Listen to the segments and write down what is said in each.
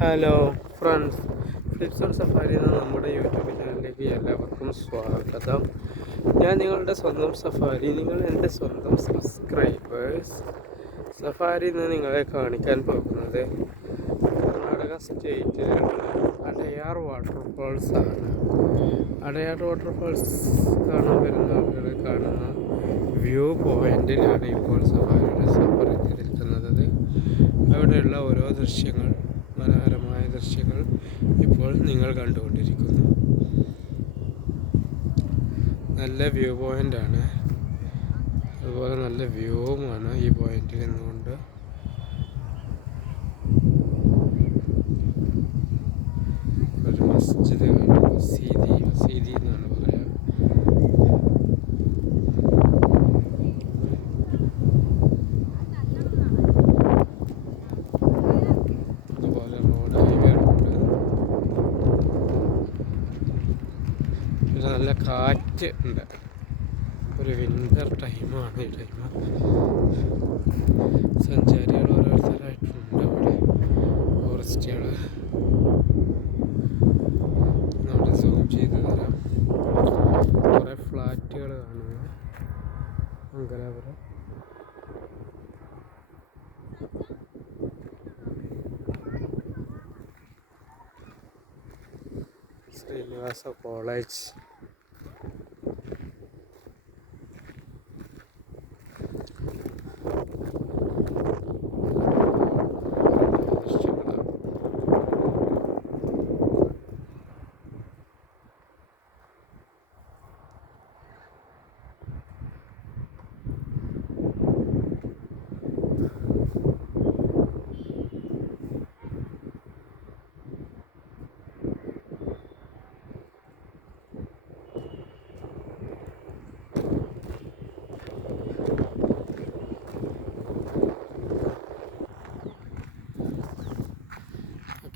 Hello friends, flips on safari എന്ന നമ്മുടെ YouTube ചാനലിലേക്ക് എല്ലാവർക്കും സ്വാഗതം. ഞാൻ നിങ്ങളുടെ സ്വന്തം സഫാരി, നിങ്ങൾ എൻ്റെ സ്വന്തം സബ്സ്ക്രൈബേഴ്സ്. സഫാരി ഇന്ന് നിങ്ങളെ കാണിക്കാൻ പോകുന്നത് കർണാടക സ്റ്റേറ്റിലുള്ള അടയാർ വാട്ടർഫാൾസ് ആണ്. അടയാർ വാട്ടർഫാൾസ് കാണാൻ വരുന്ന ആളുകൾ കാണുന്ന വ്യൂ പോയിന്റിലാണ് ഇപ്പോൾ സഫാരിയുടെ സഫർ എത്തിയിരിക്കുന്നത്. അവിടെയുള്ള ഓരോ ദൃശ്യങ്ങൾ, മനോഹരമായ ദൃശ്യങ്ങൾ ഇപ്പോൾ നിങ്ങൾ കണ്ടുകൊണ്ടിരിക്കുന്നു. നല്ല വ്യൂ പോയിൻ്റാണ്, അതുപോലെ നല്ല വ്യൂവുമാണ് ഈ പോയിന്റിൽ നിന്നുകൊണ്ട്. ഒരു മസ്ജിദ് കാണാം, മസീദി എന്നാണ് പറയാം. അതുപോലെ റോഡ്, ഹൈവേ റോഡ്. പിന്നെ നല്ല കാറ്റ് ഉണ്ട്. ഒരു വിൻ്റർ ടൈമാണ് ഈ ടൈം. സഞ്ചാരികൾ ഓരോരുത്തരായിട്ടുണ്ട് അവിടെ, ടൂറിസ്റ്റുകൾ. അവിടെ സൂം ചെയ്ത് തരാം. കുറേ ഫ്ലാറ്റുകൾ കാണുന്നു മംഗലാപുരം. ശ്രീനിവാസ കോളേജ്.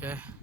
Okay.